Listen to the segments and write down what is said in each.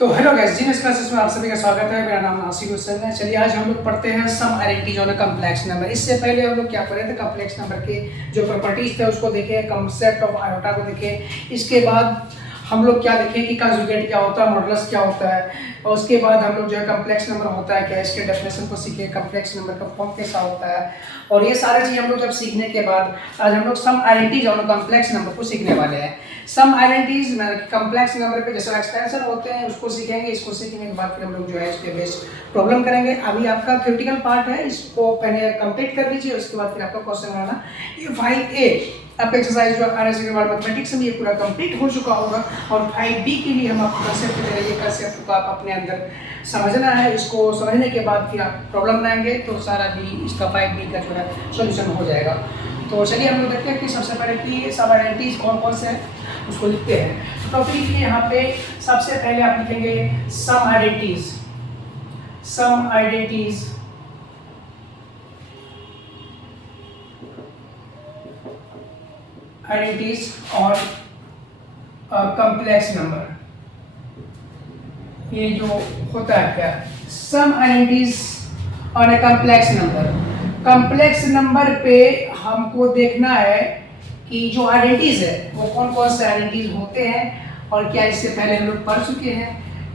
तो hello guys, genius classes में आप सभी का स्वागत है। मेरा नाम नासिर हुसैन है। चलिए आज हम लोग पढ़ते हैं some identities on a complex number. इससे पहले हम लोग क्या पढ़े थे, कॉम्प्लेक्स नंबर के जो प्रॉपर्टीज थे उसको देखे, कंसेप्ट ऑफ आयोटा को देखे। इसके बाद हम लोग क्या देखें कि कंजुगेट क्या होता है, मॉडुलस क्या होता है, और उसके बाद हम लोग जो है कॉम्प्लेक्स नंबर होता है क्या, इसके डेफिनेशन को सीखे, कॉम्प्लेक्स नंबर का फॉर्म कैसा होता है। और ये सारी चीज़ हम लोग जब सीखने के बाद आज हम लोग सम आइडेंटिटीज ऑन कॉम्प्लेक्स नंबर को सीखने वाले हैं। सम आइडेंटिटीज कॉम्प्लेक्स नंबर पे जैसे एक्सपेंशन होते हैं उसको सीखेंगे। इसको सीखने के बाद फिर हम लोग जो है इसके बेस्ड प्रॉब्लम करेंगे। अभी आपका थ्योरेटिकल पार्ट है, इसको पहले कंप्लीट कर लीजिए, उसके बाद फिर आपका क्वेश्चन बनाना। ये 5A आप एक्सरसाइज जो RS के बाद मैथमेटिक्स में ये पूरा कंप्लीट हो चुका होगा। और 5B के लिए हम आपको कंसेप्ट दे रहे हैं। ये कंसेप्ट को आप अपने अंदर समझना है। इसको समझने के बाद फिर आप प्रॉब्लम बनाएंगे तो सारा भी इसका 5B का जो है सोल्यूशन हो जाएगा। तो चलिए हम लोग देखते हैं कि सबसे पहले कि सब आइडेंटिटीज कौन कौन से हैं उसको लिखते हैं। तो फिर यहाँ पे सबसे पहले आप लिखेंगे सम आइडेंटिटीज। सम आइडेंटिटीज आइडेंटिटीज और कॉम्प्लेक्स नंबर। ये जो होता है क्या, सम आइडेंटिटीज और कॉम्प्लेक्स नंबर। कॉम्प्लेक्स नंबर पे हमको देखना है कि जो आइडेंटिटीज है वो कौन कौन से आइडेंटिटीज होते हैं, और क्या इससे पहले हम लोग पढ़ चुके हैं,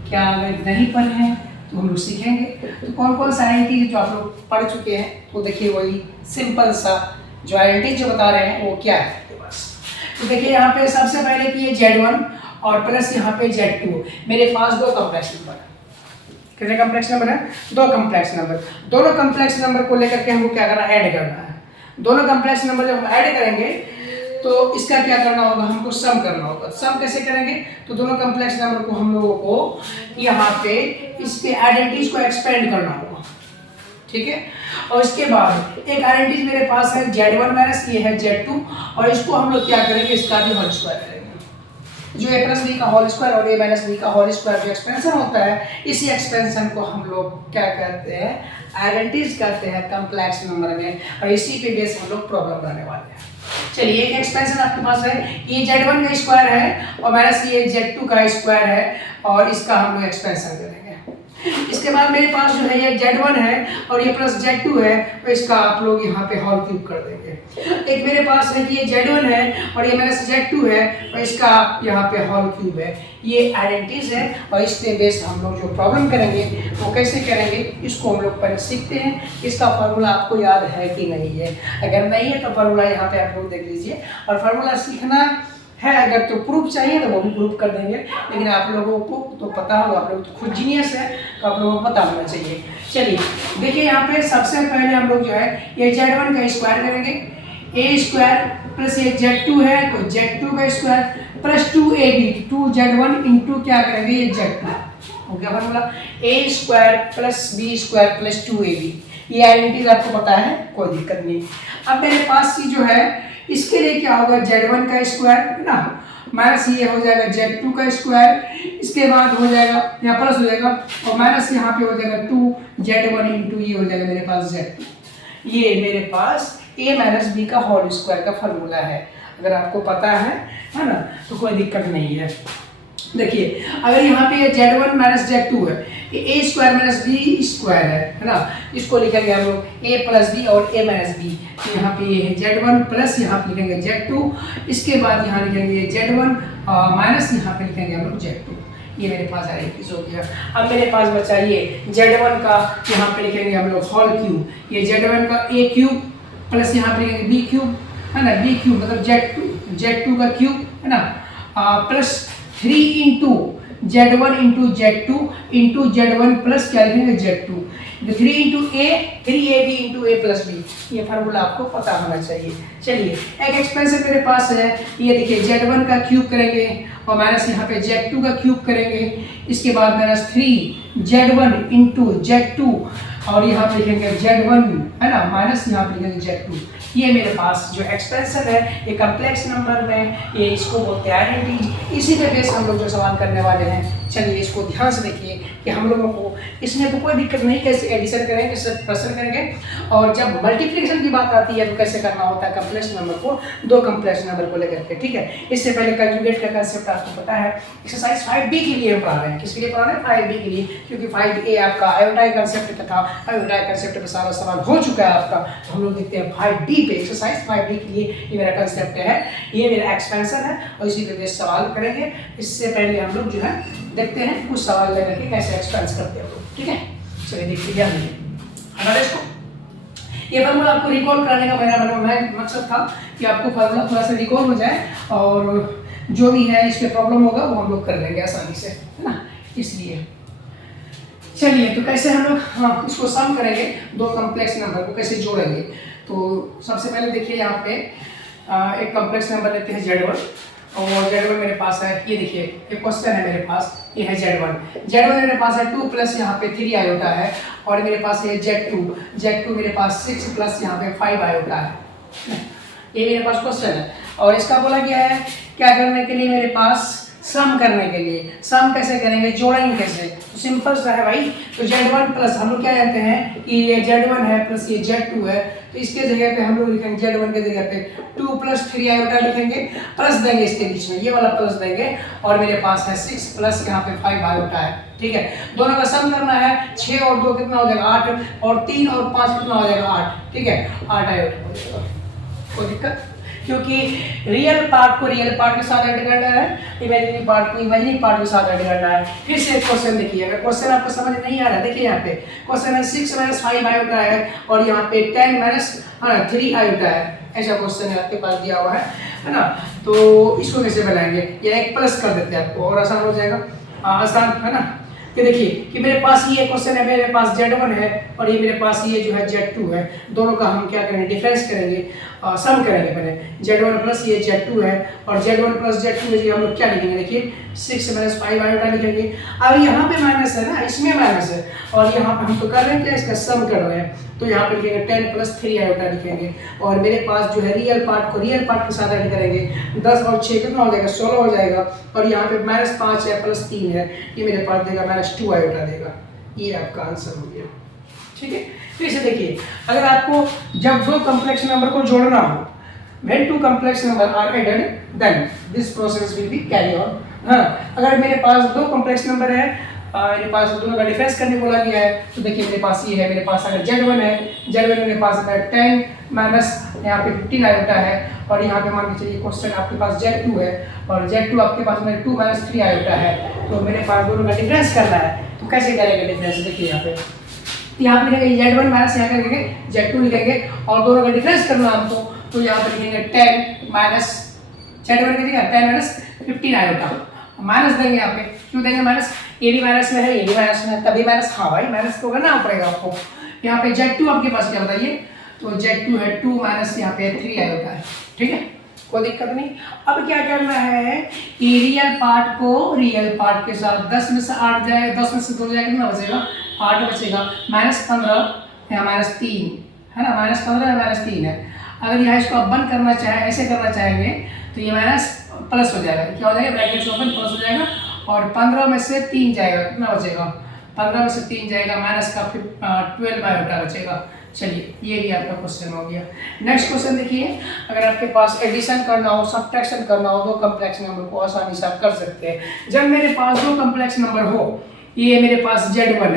क्या अगर नहीं पढ़े हैं तो हम लोग सीखेंगे। तो कौन कौन से आइडेंटिटीज जो आप लोग पढ़ चुके हैं तो देखिए वही सिंपल सा जो आइडेंटिटीज जो बता रहे हैं वो क्या है आपके पास। तो देखिए यहाँ पे सबसे पहले कि ये Z1 और प्लस यहाँ पे Z2। मेरे पास दो कॉम्प्लेक्स नंबर है। कितने कॉम्प्लेक्स नंबर है? दो कॉम्प्लेक्स नंबर। दोनों कॉम्प्लेक्स नंबर को लेकर के हमको क्या करना है, ऐड करना है। दोनों कॉम्प्लेक्स नंबर जब हम ऐड करेंगे तो इसका क्या करना होगा, हमको सम करना होगा। सम कैसे करेंगे, तो दोनों कॉम्प्लेक्स नंबर को हम लोगों को यहाँ पे इसके आइडेंटिटीज को एक्सपेंड करना होगा, ठीक है। और इसके बाद एक आइडेंटिटी मेरे पास है Z1 माइनस ये है Z2, और इसको हम लोग क्या करेंगे, इसका भी होल स्क्वायर करेंगे। जो A प्लस बी का होल स्क्वायर और A माइनस बी का होल स्क्वायर जो एक्सपेंशन होता है, इसी एक्सपेंशन को हम लोग क्या कहते हैं, आइडेंटिटीज कहते हैं कॉम्प्लेक्स नंबर में। और इसी पे बेस हम लोग प्रॉब्लम बनाने वाले हैं। चलिए एक एक्सपेंशन आपके पास है, ये Z1 का स्क्वायर है और माइनस ये Z2 का स्क्वायर है, और इसका हम लोग एक्सपेंशन करेंगे। इसके बाद मेरे पास जो है ये Z1 है और ये प्लस Z2 है, तो इसका आप लोग यहाँ पे होल क्यूब कर देंगे। एक मेरे पास है कि ये Z1 है और ये माइनस Z2 है, तो इसका यहाँ पे होल क्यूब है। ये आइडेंटिटीज है और इसके बेस हम लोग जो प्रॉब्लम करेंगे वो कैसे करेंगे, इसको हम लोग पहले सीखते हैं। इसका फार्मूला आपको याद है कि नहीं है? अगर नहीं है तो फार्मूला यहाँ पे आप लोग देख लीजिए। और फार्मूला सीखना है, अगर तो प्रूफ चाहिए तो वो भी प्रूफ कर देंगे, लेकिन आप लोगों को तो पता होगा, आप लोग तो खुद जीनियस है तो आप लोगों को पता होना चाहिए। चलिए देखिए यहाँ पे सबसे पहले हम लोग जो है ये Z1 का स्क्वायर करेंगे। A स्क्वायर प्लस ये Z2 है तो Z2 का square plus 2AB 2Z1 into क्या करेंगे, ये Z2 हो गया formula. A square plus B square plus 2AB। ये आइडेंटिटीज आपको पता है, कोई दिक्कत नहीं। अब मेरे पास जो है इसके लिए क्या होगा, Z1 का स्क्वायर है ना, माइनस ये हो जाएगा Z2 का स्क्वायर। इसके बाद हो जाएगा यहाँ प्लस हो जाएगा और माइनस यहाँ पे हो जाएगा 2Z1 इंटू ये हो जाएगा मेरे पास Z2। ये मेरे पास A माइनस बी का होल स्क्वायर का फार्मूला है। अगर आपको पता है ना, तो कोई दिक्कत नहीं है। देखिए अगर यहाँ पे ये Z1 माइनस Z2 है, ये A square minus B square है ना, इसको लिखेंगे हम लोग A प्लस बी और A माइनस बी। तो यहाँ पे ये है Z1 प्लस यहाँ पे लिखेंगे Z2, इसके बाद यहाँ लिखेंगे Z1 माइनस यहाँ पे लिखेंगे हम लोग Z2। ये मेरे पास आइडेंटिटीज हो गया। अब मेरे पास बचा ये Z1 का, यहाँ पे लिखेंगे हम लोग होल क्यूब। ये Z1 का A क्यूब प्लस यहाँ पे लिखेंगे B क्यूब है ना, B क्यूब मतलब Z2 का क्यूब है ना, plus 3 into Z1 into Z2 into Z1 plus क्या लिखेंगे Z2। 3 into A 3AB into A plus B. ये फार्मूला आपको पता होना चाहिए। चलिए एक एक्सपेंशन मेरे पास है, ये देखिए Z1 का क्यूब करेंगे और माइनस यहाँ पे Z2 का क्यूब करेंगे। इसके बाद माइनस 3Z1 इंटू Z2 और यहाँ पे लिखेंगे Z1 है ना, माइनस यहाँ पे लिखेंगे Z2। ये मेरे पास जो एक्सपेंशन है ये कम्प्लेक्स नंबर में, ये इसको बोलते हैं आइडेंटिटी। इसी पे बेस हम लोग जो सवाल करने वाले हैं। चलिए इसको ध्यान से देखिए कि हम लोगों को इसमें तो कोई दिक्कत नहीं, कैसे एडिशन करेंगे, कैसे प्रश्न करेंगे। और जब मल्टीप्लिकेशन की बात आती है तो कैसे करना होता है कम्प्लेक्स नंबर को दो कम्प्लेक्स नंबर को लेकर के, ठीक है। इससे पहले कंजुगेट का कंसेप्ट आपको पता है। एक्सरसाइज 5B के लिए हम पढ़ा रहे हैं। किसके लिए पढ़ा रहे हैं? 5B के लिए, क्योंकि 5A आपका आयोटाई कंसेप्ट था। आयोटाई कंसेप्ट पे सारा सवाल हो चुका है आपका। तो हम लोग देखते हैं 5B पे, एक्सरसाइज 5B के लिए ये मेरा कंसेप्ट है, ये मेरा एक्सपेंशन है और इसी पे सवाल करेंगे। इससे पहले हम लोग जो है देखते हैं कुछ सवाल लेकर के कैसे एक्सपेंस करते हैं, ठीक है। चलिए देखते हैं हमारे इसको, ये फार्मूला आपको रिकॉल कराने का मेरा मकसद था कि आपको फार्मूला थोड़ा सा रिकॉल हो जाए और जो भी है इस पे प्रॉब्लम होगा वो हम लोग कर लेंगे आसानी से, है ना, इसलिए। चलिए तो कैसे हम लोग इसको सम करेंगे, दो कम्प्लेक्स नंबर को कैसे जोड़ेंगे। तो सबसे पहले देखिए यहाँ पे एक कम्प्लेक्स नंबर लेते हैं Z1 और Z1 मेरे पास है, ये देखिए एक क्वेश्चन है मेरे पास, ये है Z1 मेरे पास है 2 प्लस यहाँ पे 3 आयोटा है और मेरे पास है Z2 मेरे पास 6 प्लस यहाँ पे 5 आयोटा है। ये मेरे पास क्वेश्चन है और इसका बोला गया है क्या करने के लिए, मेरे पास सम करने के लिए। सम कैसे करेंगे, जोड़ेंगे कैसे, तो सिंपल सा है भाई। तो Z1 प्लस हम लोग क्या जानते हैं कि ये Z1 है प्लस ये Z2 है, तो इसके जगह पे हम लोग लिखेंगे Z1 के जगह पे 2 प्लस 3 आयोटा लिखेंगे, प्लस देंगे इसके बीच में, ये वाला प्लस देंगे और मेरे पास है 6 प्लस यहाँ पे 5 आयोटा है, ठीक है। दोनों का सम करना है, 6 और 2 कितना हो जाएगा 8 और 3 और 5 कितना हो जाएगा 8, ठीक है, 8 आयोटा हो जाएगा। कोई दिक्कत, क्योंकि रियल पार्ट को रियल पार्ट के साथ ऐड करना है, इमेजिनरी पार्ट को इमेजिनरी पार्ट के साथ ऐड करना है। फिर से एक क्वेश्चन देखिए, अगर क्वेश्चन आपको समझ नहीं आ रहा है, देखिए यहाँ पे क्वेश्चन है 6 माइनस 5 आयोटा है और यहाँ पे 10 माइनस 3 आयोटा है, ऐसा क्वेश्चन है आपके पास दिया हुआ है ना। तो इसको कैसे बनाएंगे, या एक प्लस कर देते हैं आपको और आसान हो जाएगा, आसान है ना। कि देखिए कि मेरे पास ये क्वेश्चन है, मेरे पास Z1 है और ये मेरे पास ये जो है Z2 है, दोनों का हम क्या करेंगे, डिफरेंस करेंगे, सम करेंगे पहले। Z1 प्लस ये Z2 है और Z1 प्लस Z2 में हम लोग क्या लिखेंगे, देखिए 6 माइनस 5 आयोटा लिखेंगे। अब यहाँ पे माइनस है ना, इसमें माइनस है और यहाँ पे हम तो कर रहे हैं क्या, इसका सम कर रहे हैं, तो यहाँ पे लिखेंगे 10 प्लस 3 आयोटा लिखेंगे और मेरे पास जो है रियल पार्ट को रियल पार्ट के साथ ऐड करेंगे, 10 और 6 कितना हो जाएगा 16 हो जाएगा और यहाँ पे माइनस 5 है प्लस 3 है, ये मेरे पास देगा माइनस 2 आयोटा देगा। ये आपका आंसर हो गया, ठीक है। फिर से देखिए, अगर आपको जब दो कम्प्लेक्स नंबर को जोड़ना हो, when two complex number are added then this process will be carry on। हाँ, अगर मेरे पास दो कॉम्प्लेक्स नंबर है, मेरे पास दोनों का डिफरेंस करने बोला गया है, तो देखिए मेरे पास ये है, मेरे पास अगर Z1 है, Z1 मेरे पास है 10 माइनस यहाँ पे 15 आयोटा है और यहाँ पे मान के चलिए क्वेश्चन आपके पास Z2 है और Z2 आपके पास में 2 माइनस 3 आयोटा है, तो मेरे पास दोनों का डिफरेंस करना है। तो कैसे करेंगे डिफरेंस, देखिए यहाँ पे यहाँ पे लिखेंगे Z1 माइनस यहाँ लिखेंगे Z2 लिखेंगे और दोनों का डिफरेंस करना हमको, तो यहाँ पे लिखेंगे 10 माइनस Z1 की जगह 10 माइनस 15 आयोटा, माइनस देंगे यहाँ पे, क्यों देंगे माइनस, ये भी माइनस में है, ये भी माइनस में है, तभी माइनस, हाँ भाई माइनस तो करना पड़ेगा आपको। यहाँ पे Z2 आपके पास क्या बताइए, तो Z2 है 2 माइनस यहाँ पे 3 आयोटा है, ठीक है, कोई दिक्कत नहीं। अब क्या करना है कि रियल पार्ट को रियल पार्ट के साथ 10 में से 8 जाए, 10 में से 2 जाए, कितना बचेगा 8 बचेगा, माइनस 15 या माइनस 3 है ना, माइनस 15 या माइनस 3 है। अगर यहाँ इसको आप बंद करना चाहे, ऐसे करना चाहेंगे तो ये माइनस प्लस हो जाएगा, क्या हो जाएगा, ब्रैकेट से ओपन प्लस हो जाएगा और 15 में से 3 जाएगा, कितना बचेगा 15 में से 3 जाएगा, माइनस का 12 आयोटा बचेगा। चलिए ये भी आपका क्वेश्चन हो गया। नेक्स्ट क्वेश्चन देखिए, अगर आपके पास एडिशन करना हो, सब्ट्रैक्शन करना हो, दो कम्प्लेक्स नंबर को आसानी से आप कर सकते हैं। जब मेरे पास दो कम्प्लेक्स नंबर हो, ये मेरे पास Z1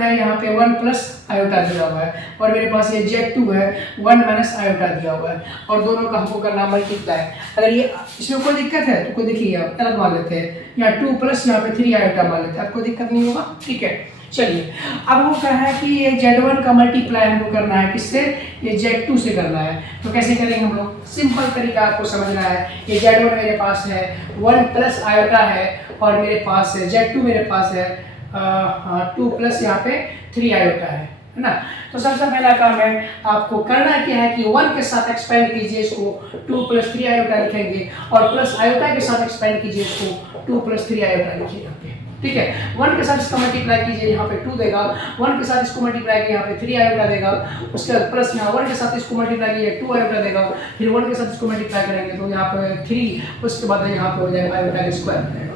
है यहाँ पे 1 प्लस आयोटा दिया हुआ है और मेरे पास ये Z2 है 1 माइनस आयोटा दिया हुआ है और दोनों का हमको करना मल्टीप्लाई। अगर ये इसमें कोई दिक्कत है तो कोई देखिए आप अलग मान लेते हैं, यहाँ 2 प्लस यहाँ पे 3 आयोटा मान लेते हैं, आपको दिक्कत नहीं होगा, ठीक है। चलिए अब वो कहा है कि ये Z1 का मल्टीप्लाई हमको करना है किससे, ये Z2 से करना है। तो कैसे करेंगे हम लोग, सिंपल तरीका आपको समझना है। ये Z1 मेरे पास है 1 प्लस आयोटा है और मेरे पास है Z2 मेरे पास है 2 प्लस यहाँ पे 3 आयोटा है ना। तो सबसे पहला काम है आपको करना क्या है कि 1 के साथ एक्सपेंड कीजिए इसको, 2 प्लस 3 आयोटा लिखेंगे और प्लस आयोटा के साथ एक्सपेंड कीजिए इसको, 2 प्लस 3 आयोटा लिखिए यहाँ पे, ठीक है। 1 के साथ इसका मल्टीप्लाई कीजिए, यहाँ पे 2 देगा। 1 के साथ इसको मल्टीप्लाई कीजिए, यहाँ पे 3 आयोटा देगा। उसके बाद प्लस यहाँ 1 के साथ इसको मल्टीप्लाई कीजिए, 2 आयोटा देगा। फिर 1 के साथ इसको मल्टीप्लाई करेंगे तो यहाँ पे 3, उसके बाद यहाँ पे हो जाएगा आयोटा का स्क्वायर,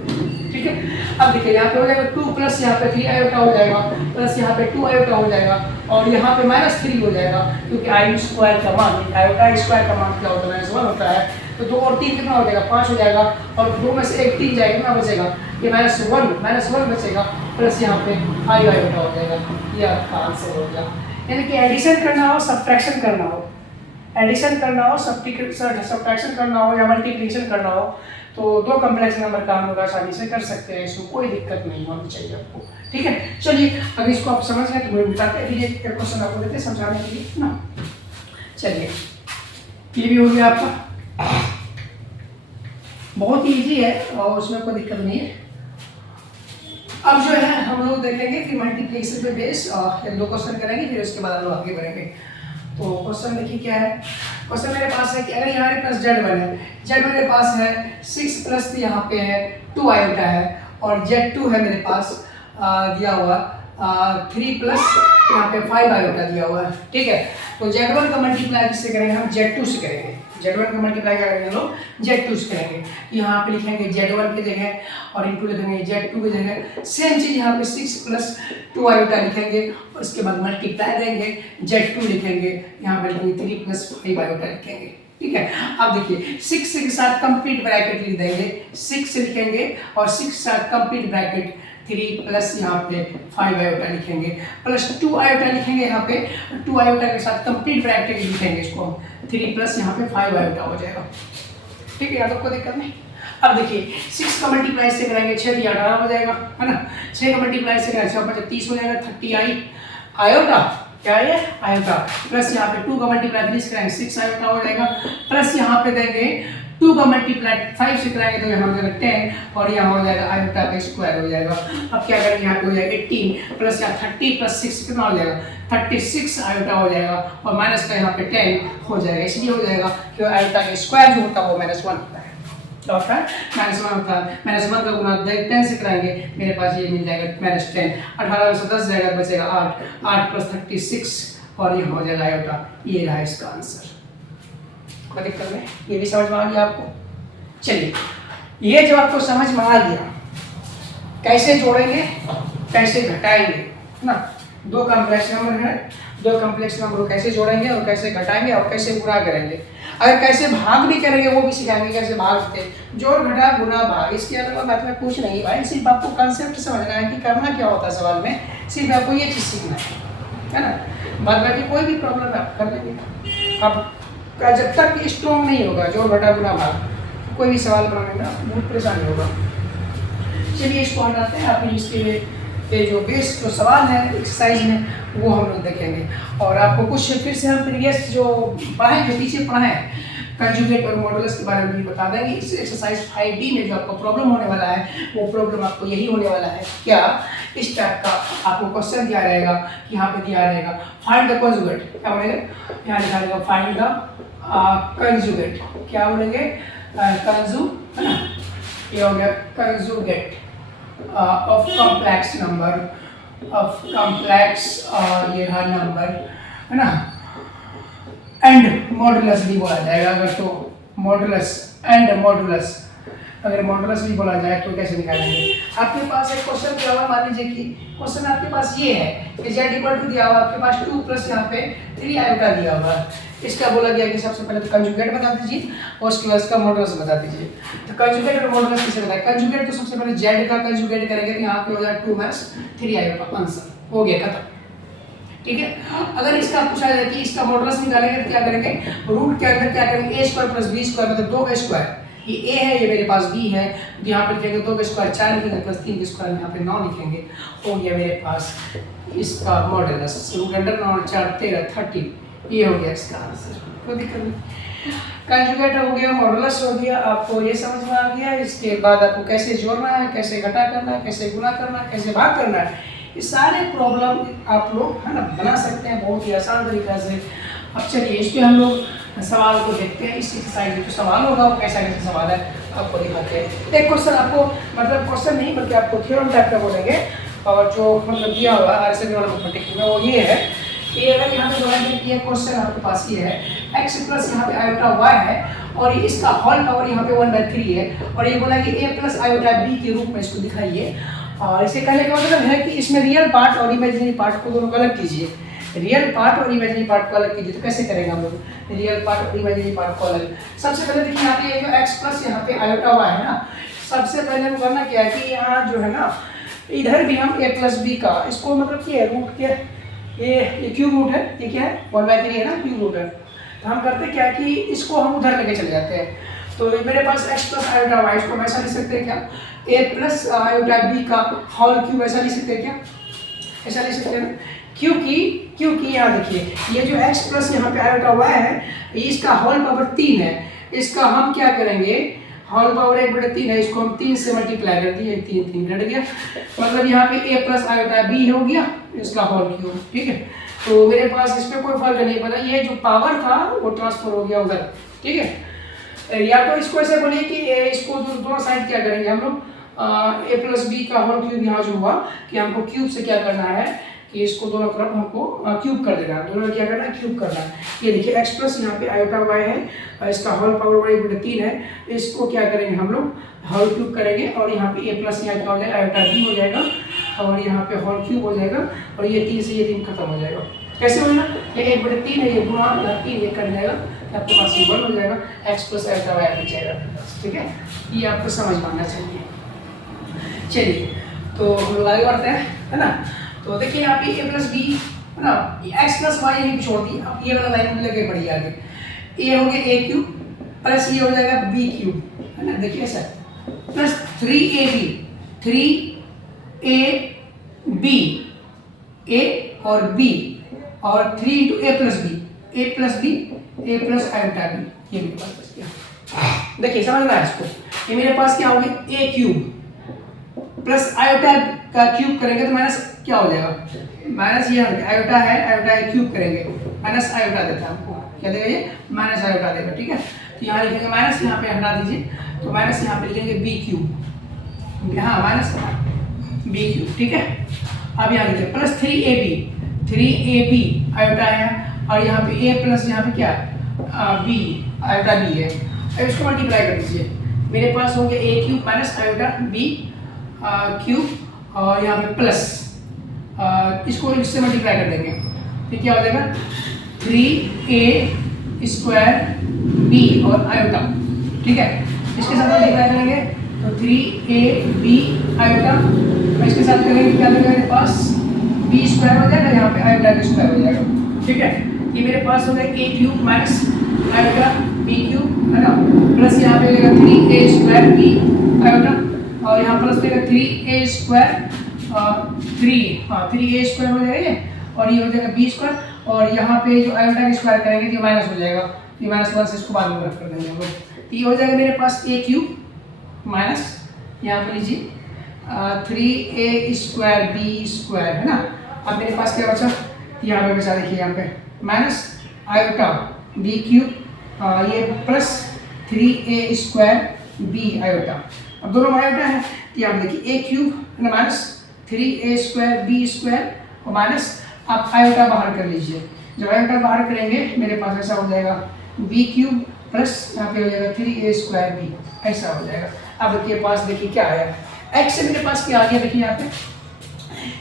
ठीक है। अब देखिए यहाँ पे हो जाएगा 2 प्लस यहाँ पे 3 आयोटा हो जाएगा, प्लस यहाँ पे 2 आयोटा हो जाएगा, और यहाँ पे -3 हो जाएगा, क्योंकि आई स्क्वायर का मान, आयोटा स्क्वायर का मान क्या होता है, -1 होता है। तो 2 और 3 कितना हो जाएगा, 5 हो जाएगा, और 2 में से 1 3 जाएगा, कितना बचेगा, ये -1 बचेगा, प्लस यहाँ पे 5 आयोटा हो जाएगा। ये आपका आंसर हो गया। यानी कि एडिशन करना हो, सब्ट्रैक्शन करना हो, एडिशन करना हो, सब्ट्रैक्शन करना हो या मल्टीप्लिकेशन करना हो, तो 2 कॉम्प्लेक्स नंबर का हम लोग आसानी से कर सकते हैं, इसमें कोई दिक्कत नहीं होनी चाहिए आपको, ठीक है। चलिए अगर इसको आप समझ गए तो मुझे बताते हैं, एक क्वेश्चन आपको देते हैं समझाने के लिए ना। चलिए ये भी हो गया आपका, बहुत ही इजी है और उसमें कोई दिक्कत नहीं है। अब जो है हम लोग देखेंगे कि मल्टीप्लिकेशन पे बेस 2 क्वेश्चन करेंगे, फिर उसके बाद हम लोग आगे बढ़ेंगे। तो क्वेश्चन देखिए क्या है। क्वेश्चन मेरे पास है कि अगर यहाँ पे प्लस Z1 है, Z मेरे पास है 6 प्लस यहाँ पे है 2 आयोटा है, और Z2 है मेरे पास दिया हुआ 3 प्लस यहाँ पे 5 आयोटा दिया हुआ है, ठीक है। तो Z1 का मल्टीप्लाई किससे करेंगे, हम Z2 से करेंगे। Z1 का मल्टीप्लाई क्या करेंगे हम लोग, Z2 से करेंगे। यहाँ पे लिखेंगे Z1 की जगह और इनको लिखेंगे Z2 की जगह। सेम चीज यहाँ पे 6 प्लस 2 आयोटा लिखेंगे, और उसके बाद मल्टीप्लाई देंगे, Z2 लिखेंगे, यहाँ पे लिखेंगे 3 प्लस 5 आयोटा लिखेंगे, ठीक है। अब देखिए 6 के साथ कंप्लीट ब्रैकेट लिख देंगे, 6 लिखेंगे और 6 के साथ कंप्लीट ब्रैकेट 3 प्लस यहाँ पे 5 आयोटा लिखेंगे, प्लस 2 आयोटा लिखेंगे, यहाँ पे 2 आयोटा के साथ कंप्लीट ब्रैकेट लिखेंगे, इसको 3 प्लस यहाँ पे 5 आयोटा हो जाएगा, ठीक है। याद कोई दिक्कत नहीं। अब देखिए 6 का मल्टीप्लाई से करेंगे 6 × 18 हो जाएगा, है ना। 6 का मल्टीप्लाई से करेंगे 6 × 30 हो जाएगा, 30 आयोटा, क्या है आयोटा, प्लस यहाँ पे 2 का मल्टीप्लाई 3 से करेंगे 6 आयोटा हो जाएगा, प्लस यहाँ पे देंगे 2 का मल्टीप्लाई 5 से कराएंगे तो यहाँ हो जाएगा 10, और यहाँ हो जाएगा आयोटा का स्क्वायर हो जाएगा। अब क्या करेंगे, यहाँ पे हो जाएगा 18 प्लस यहाँ 30 प्लस 6 कितना हो जाएगा, 36 आयोटा हो जाएगा, और माइनस का यहाँ पे 10 हो जाएगा। इसलिए हो जाएगा कि आयोटा का स्क्वायर जो होता है वो -1 होता है, क्या होता है, -1 होता है। -1 का गुना 10 से कराएंगे, मेरे पास ये मिल जाएगा -10, 18 में से 10 जाएगा, बचेगा 8 प्लस 36, और यहाँ हो जाएगा आयोटा। ये रहा इसका आंसर, कोई दिक्कत नहीं, ये भी समझ में आ गया आपको। चलिए ये जब आपको समझ में आ गया कैसे जोड़ेंगे कैसे घटाएंगे ना, 2 कॉम्प्लेक्स नंबर है, 2 कॉम्प्लेक्स नंबर को कैसे जोड़ेंगे और कैसे घटाएंगे और कैसे गुणा करेंगे, अगर कैसे भाग भी करेंगे वो भी सिखाएंगे, कैसे भागते, जोड़ घटा गुणा भाग। इसके अलावा बात में कुछ नहीं भाई, सिर्फ आपको कंसेप्ट समझना है कि करना क्या होता है सवाल में, सिर्फ आपको ये चीज़ सीखना है ना। बाद बाकी कोई भी प्रॉब्लम है आप कर लेंगे। अब जब तक स्ट्रॉन्ग नहीं होगा जोड़ घटा गुणा भाग, कोई भी सवाल बनाने में बहुत परेशानी होगा। चलिए इसको हटाते हैं, आप इसके जो बेस जो सवाल है एक्सरसाइज में वो हम लोग देखेंगे, और आपको कुछ फिर से हम प्रीवियस जो पढ़ाएंगे पीछे पढ़ाएं कंजुगेट और मॉडुलस के बारे में भी बता देंगे। इस एक्सरसाइज 5D में जो आपको प्रॉब्लम होने वाला है वो प्रॉब्लम आपको यही होने वाला है, क्या इस टाइप का आपको क्वेश्चन दिया रहेगा कि यहाँ पे दिया रहेगा फाइंड द कंजुगेट, क्या बोलेंगे, यहाँ लिखा रहेगा फाइंड द कंजुगेट, क्या बोलेंगे कंजू, है ना, ये हो गया conjugate of complex number, of complex ये रहा नंबर, है ना, एंड मॉडुलस भी बोला जाएगा अगर, तो मॉडुलस एंड मॉडुलस, अगर मॉडुलस भी बोला जाए तो कैसे निकालेंगे। आपके पास एक क्वेश्चन दिया हुआ, मान लीजिए कि क्वेश्चन आपके पास ये है कि z इक्वल टू दिया हुआ आपके पास 2 प्लस यहाँ पे 3 आयोटा दिया हुआ है, इसका बोला गया कि सबसे पहले तो कंजुगेट बता दीजिए और उसके बाद इसका मॉडुलस बता दीजिए। तो कंजुगेट और मॉडुलस किसे बताए, कंजुगेट तो सबसे पहले z का कंजुगेट करेंगे तो यहाँ पे हो जाएगा 2 - 3 आयोटा, आंसर हो गया खत्म, ठीक है। अगर इसका पूछा जाए कि इसका मॉडुलस निकालेंगे तो क्या करेंगे, रूट के अंदर क्या करेंगे a² + b² मतलब 2 का स्क्वायर, ये a है ये मेरे पास b है, तो यहाँ पे लिखेंगे 2 का स्क्वायर 4 लिखेंगे प्लस 3 का स्क्वायर यहाँ पे 9 लिखेंगे, हो गया मेरे पास इसका मॉडुलस, रूट अंडर 9 4 13 30, ये हो गया इसका आंसर, कोई दिक्कत नहीं। कंजुगेट हो गया, मॉडुलस हो गया, आपको ये समझ में आ गया। इसके बाद आपको कैसे जोड़ना है, कैसे घटा करना है, कैसे गुणा करना है, कैसे भाग करना है, ये सारे प्रॉब्लम आप लोग है ना बना सकते हैं बहुत ही आसान तरीका से। अब चलिए इस पे हम लोग सवाल को देखते हैं, इस एक्सरसाइज में जो सवाल होगा वो कैसा कैसा सवाल है आपको दिखाते हैं। एक क्वेश्चन आपको, मतलब क्वेश्चन नहीं बल्कि आपको थ्योरम टाइप का बोलेंगे, और जो मतलब दिया हुआ है आरएसएस वाला मैथमेटिक्स में वो ये है कि अगर यहाँ पे बोला गया कि ये क्वेश्चन आपके पास ये है x प्लस यहाँ पे आयोटा y है और ये इसका होल पावर यहाँ पे 1/3 है, और ये बोला कि a प्लस आयोटा b के रूप में इसको दिखाइए। और इसे कहने का मतलब है कि इसमें रियल पार्ट और इमेजिनरी पार्ट को दोनों को अलग कीजिए। रियल पार्ट और इमेजिनरी पार्ट को अलग कीजिए, तो कैसे करेंगे हम लोग रियल पार्ट और इमेजिनरी पार्ट को अलग? सबसे पहले देखिए यहाँ पे ये जो x प्लस यहाँ पे आयोटा y है ना, सबसे पहले हम करना क्या है कि यहाँ जो है ना इधर भी हम a प्लस बी का इसको मतलब क्या है रूट क्या ये क्यूब रूट है, ये क्या है 1/3 है ना, क्यूब रूट है। तो हम करते क्या कि इसको हम उधर लेके चले जाते हैं। तो मेरे पास x प्लस आयोटा y, इसको हम ऐसा लिख सकते हैं क्या, a प्लस आयोटा b का होल क्यूब ऐसा लिख सकते हैं क्या, ऐसा लिख सकते हैं। क्योंकि यहाँ देखिए ये जो x प्लस यहाँ पे आयोटा y है इसका होल पावर 3 है, इसका हम क्या करेंगे होल पावर 1/3 है, इसको हम 3 से मल्टीप्लाई कर दिए, 3 घट गया, मतलब यहाँ पे a प्लस आयोटा b हो गया इसका होल क्यूब। ठीक है, तो मेरे पास इसमें कोई फर्क नहीं पड़ा, ये जो पावर था वो ट्रांसफर हो गया उधर। ठीक है, या तो इसको ऐसे बोलिए कि इसको दोनों साइड क्या करेंगे हम लोग, a प्लस बी का होल क्यूब यहाँ जो हुआ कि हमको क्यूब से क्या करना है कि इसको दोनों तरफ हमको क्यूब कर देना है, दोनों क्या करना है क्यूब करना है। ये देखिए x प्लस यहाँ पे आयोटा y है, इसका होल पावर 1/3 है, इसको क्या करेंगे हम लोग होल क्यूब करेंगे, और यहाँ पे a प्लस यहाँ क्या हो जाएगा आयोटा b हो जाएगा, और यहाँ पे होल क्यूब हो जाएगा, और ये 3 से ये 3 खत्म हो जाएगा। कैसे होगा, ये 1/3 है, ये गुणा 3 ये कट जाएगा, आपके पास ये 1 हो जाएगा, x प्लस आयोटा y बच जाएगा। ठीक है, ये आपको समझ में आना चाहिए। चलिए तो हम लोग आगे बढ़ते हैं, है ना। तो देखिए यहाँ पे a प्लस बी है ना, x प्लस वाई यहीं पे छोड़ दी, अब ये वाला लाइन में लेके बढ़िए आगे, a हो गया a क्यूब प्लस ये हो जाएगा b क्यूब, है ना, देखिए ऐसा प्लस 3ab 3ab a और b और 3 into a plus b a plus iota b, ये मेरे पास बच गया। देखिए समझ में आया इसको, ये मेरे पास क्या हो गया a क्यूब प्लस आयोटा का क्यूब करेंगे तो माइनस क्या हो जाएगा, माइनस ये आयोटा है, आयोटा क्यूब करेंगे माइनस आयोटा देता है हमको, क्या देगा ये माइनस आयोटा देगा। ठीक है, तो यहाँ लिखेंगे माइनस, यहाँ पे हटा दीजिए, तो माइनस यहाँ पे लिखेंगे बी क्यूब, हाँ माइनस बी क्यूब। ठीक है, अब यहाँ लिखिए प्लस 3ab आयोटा है, और यहाँ पे a प्लस यहाँ पे क्या b आयोटा b है, अब इसको मल्टीप्लाई कर दीजिए, मेरे पास हो गया a cube minus iota b cube, और यहाँ पे प्लस इसको इससे मल्टीप्लाई कर देंगे, फिर क्या हो जाएगा 3a स्क्वायर b और आयोटा। ठीक है, इसके साथ मल्टीप्लाई करेंगे तो 3ab आयोटा, इसके साथ करेंगे क्या देगा मेरे पास b स्क्वायर हो जाएगा, यहाँ पे आयोटा का स्क्वायर हो जाएगा। ठीक है, ये मेरे पास हो गया a cube minus iota b cube, है ना, प्लस यहाँ पे लगेगा 3a स्क्वायर b आयोटा, और यहाँ प्लस देगा 3a स्क्वायर 3a स्क्वायर हो जाएगा, और ये हो जाएगा b स्क्वायर, और यहाँ पे जो आयोटा का स्क्वायर करेंगे तो माइनस हो जाएगा, ये माइनस 1 से इसको बाद में रख कर देंगे हम लोग, तो ये हो जाएगा मेरे पास a क्यूब माइनस यहाँ पे लीजिए 3a स्क्वायर b स्क्वायर, है ना। अब मेरे पास क्या बचा, यहाँ पे बचा, देखिए यहाँ पे माइनस आयोटा b क्यूब ये plus 3a square b iota, अब दोनों आयोटा है तो यहाँ देखिए a cube minus 3a square b square और माइनस आप आयोटा बाहर कर लीजिए, जब आयोटा बाहर करेंगे मेरे पास ऐसा हो जाएगा b क्यूब प्लस यहाँ पे हो जाएगा 3a स्क्वायर b, ऐसा हो जाएगा। अब के पास देखिए क्या आया, x से मेरे पास क्या आ गया, देखिए यहाँ पे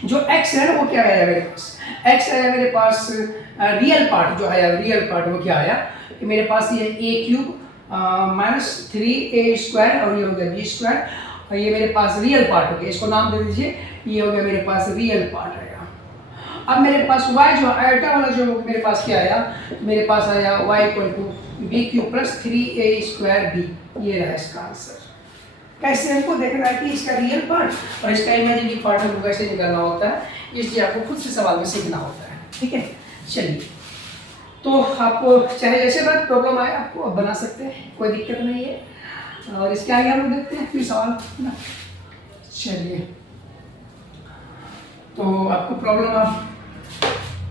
जो x है ना वो क्या आया मेरे पास, x आया मेरे पास रियल पार्ट जो आया, रियल पार्ट वो क्या आया कि मेरे पास ये a cube minus 3a square और ये हो गया b स्क्वायर, और ये मेरे पास रियल पार्ट हो गया, इसको नाम दे दीजिए, ये हो गया मेरे पास रियल पार्ट आएगा। अब मेरे पास y जो आयोटा वाला जो मेरे पास क्या आया, मेरे पास आया y equal to b cube plus 3a square b, ये रहा इसका आंसर। कैसे हमको देखना है कि इसका रियल पार्ट और इसका इमेजिनरी पार्ट हमको कैसे निकालना होता है, इसलिए आपको खुद से सवाल में सीखना होता है। ठीक है, चलिए तो आपको चाहे जैसे बात प्रॉब्लम आए आपको अब बना सकते हैं, कोई दिक्कत नहीं है, और इसके आगे हम लोग देखते हैं फिर सवाल, है ना। चलिए तो आपको प्रॉब्लम आप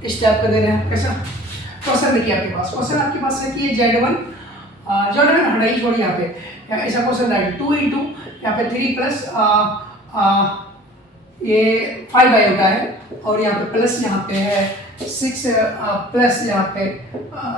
इस टाइप का दे रहे हैं, कैसा क्वेश्चन देखिए आपके पास, क्वेश्चन आपके पास है कि Z1 जो ना हटाई छोड़ी यहाँ पे, ऐसा क्वेश्चन है 2 इंटू यहाँ पे 3 प्लस ये 5 आयोटा है, और यहाँ पे प्लस यहाँ पे है 6 प्लस यहाँ पे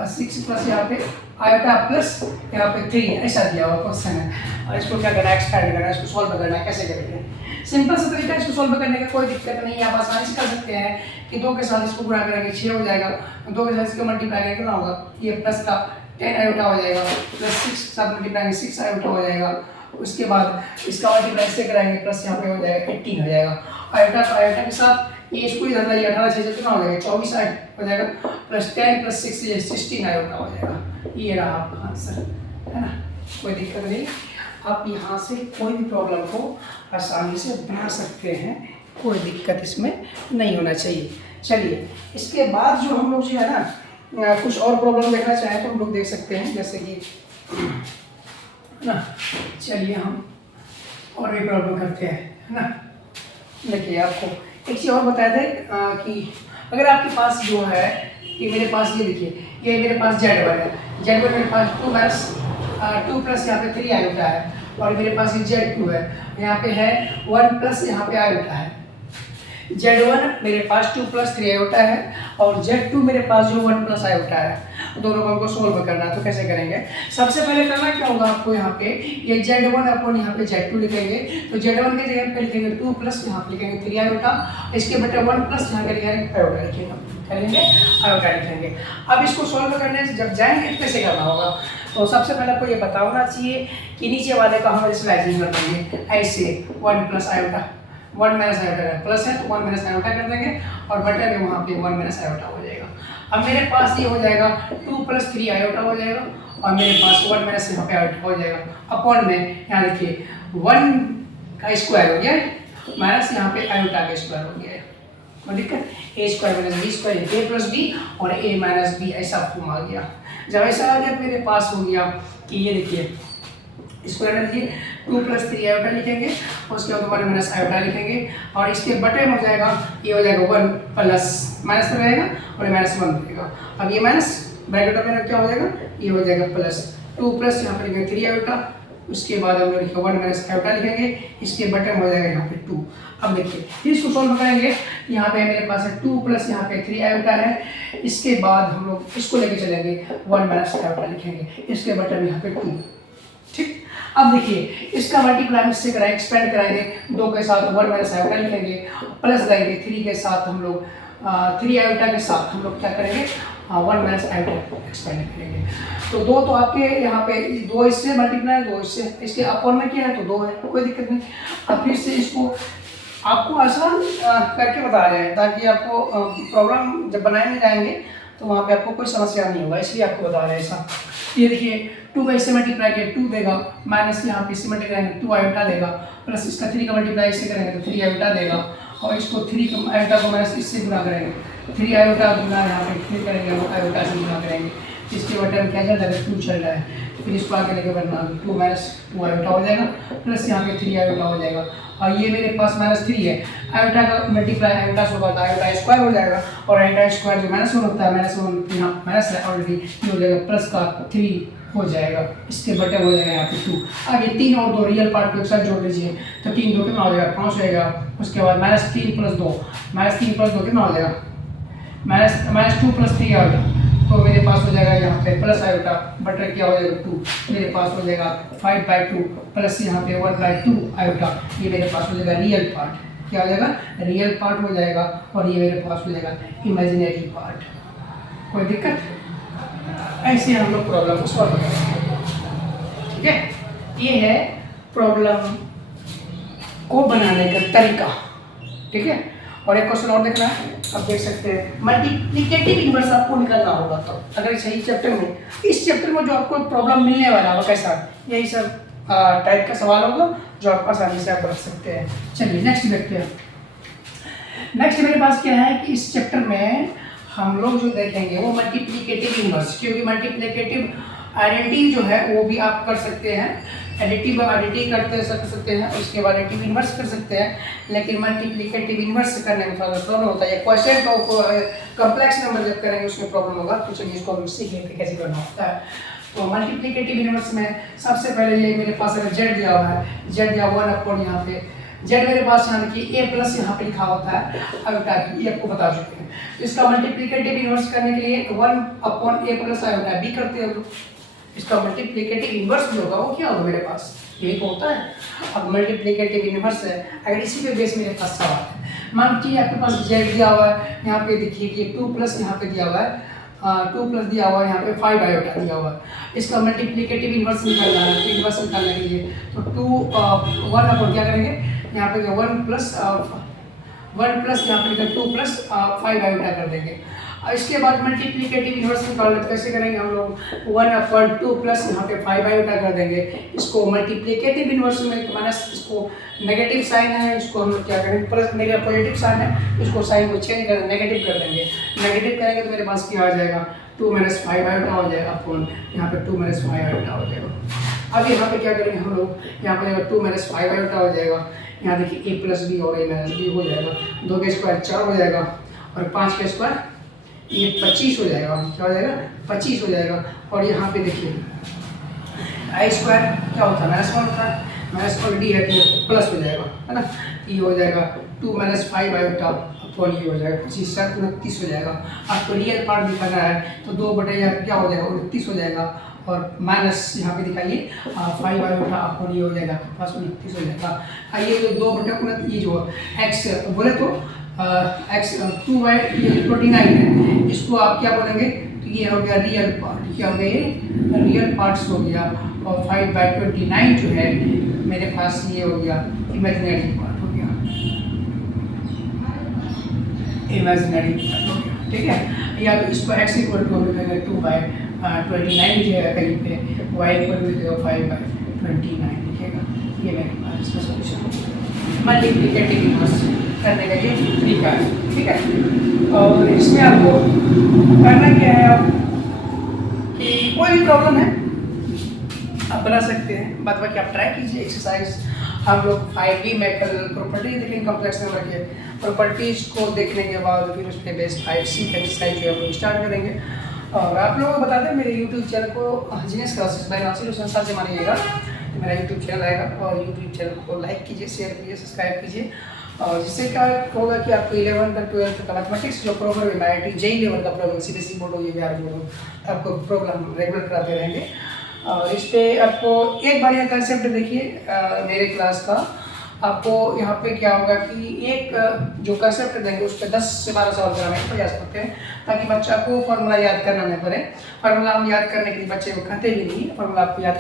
6 प्लस यहाँ पे आयोटा प्लस यहाँ पे 3, ऐसा दिया हुआ क्वेश्चन है। और इसको क्या करना है, एक्सपेंड करना है, इसको सॉल्व करना है। कैसे करेंगे? सिंपल सा तरीका, इसको सॉल्व करने का कोई दिक्कत नहीं है, आप आसानी से कर सकते हैं कि 2 के साथ इसको गुणा करेंगे 6 हो जाएगा, 2 के साथ इसको मल्टीप्लाई करेंगे कितना होगा, ये प्लस का 10 आयोटा हो जाएगा, प्लस 6 के साथ मल्टीप्लाई 6 आयोटा हो जाएगा, उसके बाद इसका मल्टीप्लाई से कराएंगे प्लस यहाँ पे हो जाएगा 18 हो जाएगा, आयोटा तो आयोटा के साथ ये इसको ही धरना, ये 18 6 कितना हो जाएगा 24 हो जाएगा, प्लस 10 प्लस 6 ये 16 आयोटा हो जाएगा। ये रहा आपका आंसर, है ना, कोई दिक्कत नहीं। आप यहाँ से कोई भी प्रॉब्लम को आसानी से बना सकते हैं, कोई दिक्कत इसमें नहीं होना चाहिए। चलिए इसके बाद जो हम लोग जो है ना कुछ और प्रॉब्लम देखना चाहें तो हम लोग देख सकते हैं, जैसे कि ना, चलिए हम और भी प्रॉब्लम करते हैं, है ना। देखिए आपको एक चीज़ और बताया था कि अगर आपके पास जो है कि मेरे पास ये देखिए, ये मेरे पास Z1 है, Z1 मेरे पास 2 प्लस यहाँ पे 3 आयोटा है, और मेरे पास ये Z2 है, यहाँ पे है 1 प्लस यहाँ पे आयोटा है। Z1 मेरे पास 2 प्लस 3 आयोटा है, और Z2 मेरे पास जो 1 प्लस आयोटा है, दोनों को हमको सोल्व करना है। तो कैसे करेंगे? सबसे पहले करना क्या होगा आपको, यहाँ पे ये Z1 अपन यहाँ पे Z2 लिखेंगे, तो Z1 के जगह पे लिखेंगे 2 प्लस यहाँ पे लिखेंगे 3 आयोटा, इसके बटे 1 प्लस यहाँ पे लिखेंगे आयोटा लिखेंगे, करेंगे आयोटा लिखेंगे। अब इसको सोल्व करने से जब जाएंगे तो कैसे करना होगा, तो सबसे पहले आपको ये पता होना चाहिए कि नीचे वाले का हम स्लाइसिंग कर देंगे ऐसे, 1 plus iota 1 minus iota plus है तो 1 माइनस आयोटा कर देंगे, और बटे में वहाँ पे 1 माइनस आयोटा हो जाएगा। अब मेरे पास ये हो जाएगा 2 प्लस 3 आयोटा हो जाएगा, और मेरे पास 1 माइनस यहाँ पे आयोटा हो जाएगा, अपॉन में यहाँ देखिए 1 का स्क्वायर हो गया माइनस यहाँ पे आयोटा का स्क्वायर हो गया, कोई दिक्कत, ए स्क्वायर माइनस बी स्क्वायर, ए प्लस बी और ए माइनस बी, ऐसा फॉर्म आ गया। जब ऐसा आ गया मेरे पास हो गया कि ये देखिए स्क्वायर लिखिए 2 प्लस 3 आयोटा लिखेंगे, उसके बाद 1 माइनस आयोटा लिखेंगे, और इसके बटे में हो जाएगा ये हो जाएगा 1 प्लस माइनस में रहेगा और ये माइनस 1 रहेगा। अब ये माइनस ब्रैकेट में क्या हो जाएगा, ये हो जाएगा प्लस 2 प्लस यहाँ पे लिखेंगे 3 आयोटा, उसके बाद हम लोग लिखेंगे 1 माइनस आयोटा लिखेंगे, इसके बटे में हो जाएगा यहाँ पे 2। अब देखिए फिर इसको सॉल्व करेंगे, यहाँ पे मेरे पास है 2 प्लस यहाँ पे 3 आयोटा है, इसके बाद हम लोग इसको लेके चलेंगे 1 माइनस आयोटा लिखेंगे, इसके बटे में यहाँ पे 2, ठीक। अब देखिए इसका मल्टीप्लाई इससे कराएंगे, एक्सपेंड कराएंगे, 2 के साथ 1 माइनस आयोटा लिखेंगे, प्लस देंगे 3 के साथ हम लोग 3 आयोटा के साथ हम लोग क्या करेंगे 1 माइनस आयोटा एक्सपेंड करेंगे। तो 2 तो आपके यहाँ पे 2 इससे मल्टीप्लाई 2 इससे, इसके अपॉन में क्या है तो 2 है, कोई दिक्कत नहीं। अब फिर से इसको आपको आसान करके बता रहे हैं ताकि आपको प्रॉब्लम जब बनाने जाएंगे तो वहाँ पे आपको कोई समस्या नहीं होगा, इसलिए आपको बता रहे हैं ऐसा। ये देखिए 2 का इससे मल्टीप्लाई किया 2 देगा, माइनस यहाँ पे इससे मल्टीप्लाई करेंगे 2 आयोटा देगा, प्लस इसका 3 का मल्टीप्लाई इससे करेंगे तो 3 आयोटा देगा, और इसको 3 आयोटा को माइनस इससे गुणा करेंगे, 3 आयोटा गुणा यहाँ पे फिर करेंगे आयोटा से गुणा करेंगे, इसके बटे में क्या चल रहा है 2 चल रहा है, फिर इसको आगे लेके बढ़ना 2 माइनस 2 आयोटा हो जाएगा, प्लस यहाँ पे 3 आयोटा हो जाएगा, और ये मेरे पास माइनस 3 है, आयोटा का मल्टीप्लाई आयोटा से होगा तो आयोटा स्क्वायर हो जाएगा, और आयोटा स्क्वायर जो माइनस 1 होता है माइनस 1 यहाँ माइनस है ऑलरेडी, ये हो जाएगा प्लस का 3 हो जाएगा, इसके बटे हो जाएगा यहाँ पे 2। अब ये 3 और 2 रियल पार्ट को एक साथ जोड़ लीजिए, तो 3 2 कितना हो जाएगा 5 हो जाएगा, उसके बाद माइनस 3 प्लस 2 कितना हो जाएगा माइनस 2 प्लस 3 आयोटा, तो मेरे पास हो जाएगा यहाँ पे प्लस आयोटा बटे क्या हो जाएगा 2, मेरे पास हो जाएगा 5/2 प्लस यहाँ पे 1/2 आयोटा, ये मेरे पास हो जाएगा रियल पार्ट, क्या हो जाएगा रियल पार्ट हो जाएगा, और ये मेरे पास हो जाएगा इमेजिनरी पार्ट, कोई दिक्कत। ऐसे हम लोग प्रॉब्लम को सॉल्व करेंगे, ठीक है। ये है प्रॉब्लम को बनाने का तरीका, ठीक है। और एक क्वेश्चन और देखना है, आप देख सकते हैं मल्टीप्लिकेटिव इनवर्स आपको निकालना होगा, तो अगर सही चैप्टर में इस चैप्टर में जो आपको प्रॉब्लम मिलने वाला होगा कैसा, यही सब टाइप का सवाल होगा जो आप आसानी से आप रख सकते हैं। चलिए नेक्स्ट देखते हैं। नेक्स्ट मेरे पास क्या है कि इस चैप्टर में हम लोग जो देखेंगे वो मल्टीप्लिकेटिव इनवर्स, क्योंकि मल्टीप्लिकेटिव आइडेंटिटी जो है वो भी आप कर सकते हैं, एडिटिव आइडेंटिटी कर सकते हैं, उसके बाद एडिटिव इनवर्स कर सकते हैं, लेकिन मल्टीप्लिकेटिव इनवर्स करने में थोड़ा प्रॉब्लम होता है। क्वेश्चन को कॉम्प्लेक्स नंबर जब करेंगे उसमें प्रॉब्लम होगा, तो चलिए इसको हम सीख लेते कैसे करना होता है। तो मल्टीप्लिकेटिव इनवर्स में सबसे पहले ये मेरे पास अगर जेड दिया हुआ है, जेड दिया 1 यहाँ पे जेड मेरे पास यहाँ देखिए ए प्लस यहाँ पे लिखा होता है, आयोटा ये आपको बता चुके हैं। इसका मल्टीप्लिकेटिव इनवर्स करने के लिए 1 ए प्लस आयोटा बी करते हैं हम लोग। इसका मल्टीप्लिकेटिव इनवर्स जो होगा वो क्या होगा मेरे पास, यही तो होता है। अब मल्टीप्लिकेटिव इनवर्स है, अगर इसी पे बेस मेरे पास सवाल है, मान लीजिए आपके पास जेड दिया हुआ है, यहाँ पे देखिए कि 2 प्लस यहाँ पे दिया हुआ है, 2 प्लस दिया हुआ है, यहाँ पे 5 आयोटा दिया हुआ है। इसका मल्टीप्लिकेटिव इनवर्स निकालना है, तो इनवर्स निकालने के लिए तो 1 अपन क्या करेंगे, यहाँ पे 1 प्लस यहाँ पे 2 प्लस 5 आयोटा कर देंगे। और इसके बाद मल्टीप्लिकेटिव इनवर्स निकालना तो कैसे करेंगे हम लोग, 1/2 प्लस यहाँ पे 5 आयोटा कर देंगे। इसको मल्टीप्लिकेटिव इनवर्स में माइनस, इसको नेगेटिव साइन है, इसको हम लोग क्या करेंगे प्लस, नेगेटिव पॉजिटिव साइन है, इसको साइन को चेंज कर नेगेटिव कर देंगे। नेगेटिव करेंगे तो मेरे पास क्या आ जाएगा, 2 - 5 आयोटा हो जाएगा अपॉन यहाँ पे 2 - 5 आयोटा हो जाएगा। अब यहाँ पे क्या करेंगे हम लोग, यहाँ पे 2 - 5 आयोटा हो जाएगा, यहाँ देखिए a प्लस बी और a माइनस बी हो जाएगा, 2 के स्क्वायर 4 हो जाएगा और 5 के स्क्वायर ये 25 हो जाएगा, क्या हो जाएगा 25 हो जाएगा। और यहाँ पे देखिए आई स्क्वायर क्या होता है, -1 होता है, -1 डी है तो प्लस हो जाएगा, है ना, ये हो जाएगा 2 - 5 आयोटा अपॉन ये हो जाएगा 25 7 29 हो जाएगा। आपको रियल पार्ट दिखाना है तो 2/, क्या हो जाएगा 29 हो जाएगा, और माइनस यहाँ पे दिखाइए 5 आयोटा अपॉन ये हो जाएगा आपके पास 29 हो जाएगा। ये जो 2/29 ये जो एक्स बोले तो एक्स 2/29 है, इसको आप क्या बोलेंगे, तो ये हो गया रियल पार्ट, क्या हो गया ये रियल पार्ट्स हो गया, और 5/29 जो है मेरे पास ये हो गया इमेजिनरी पार्ट हो गया, इमेजिनरी पार्ट हो गया, ठीक है। या तो इसको x इक्वल टू हम लिखेंगे 2/29 लिखेगा कहीं पे, y इक्वल टू लिखेगा 5/29 लिखेगा। ये मेरे पास इसका सॉल्यूशन हो गया, मल्टीप्लिकेटिव इनवर्स करने का ये तरीका है, ठीक है। और इसमें आपको करना क्या है, आप कि कोई भी प्रॉब्लम है आप बना सकते हैं, बाद बाकी आप ट्राई कीजिए एक्सरसाइज। हम लोग 5D में कल प्रॉपर्टी देखेंगे कम्प्लेक्स नंबर के, प्रॉपर्टीज को देखने के बाद फिर उस पर बेस्ड 5C का एक्सरसाइज जो हम लोग स्टार्ट करेंगे। और आप लोगों को बता दें मेरे यूट्यूब चैनल को genius classes by Nasir Hussain sir से मानिएगा, तो मेरा यूट्यूब चैनल आएगा, और यूट्यूब चैनल को लाइक कीजिए, शेयर कीजिए, सब्सक्राइब कीजिए। और जिससे क्या होगा कि आपको 11th तक 12th तक मैथमेटिक्स जो प्रॉब्लम है IIT JEE लेवल का प्रॉब्लम, CBSE बोर्ड हो या बिहार बोर्ड हो, आपको प्रोग्राम रेगुलर कराते रहेंगे। और इस पर आपको एक बार यह कंसेप्ट देखिए मेरे क्लास का, आपको यहाँ पे क्या होगा कि एक जो कंसेप्ट देंगे उस पर 10 से 12 सवाल कराने का प्रयास करते हैं, ताकि बच्चा को फॉर्मूला याद करना नहीं पड़े। फॉर्मूला हम याद करने के लिए बच्चे को कहते भी नहीं, फॉर्मूला आपको याद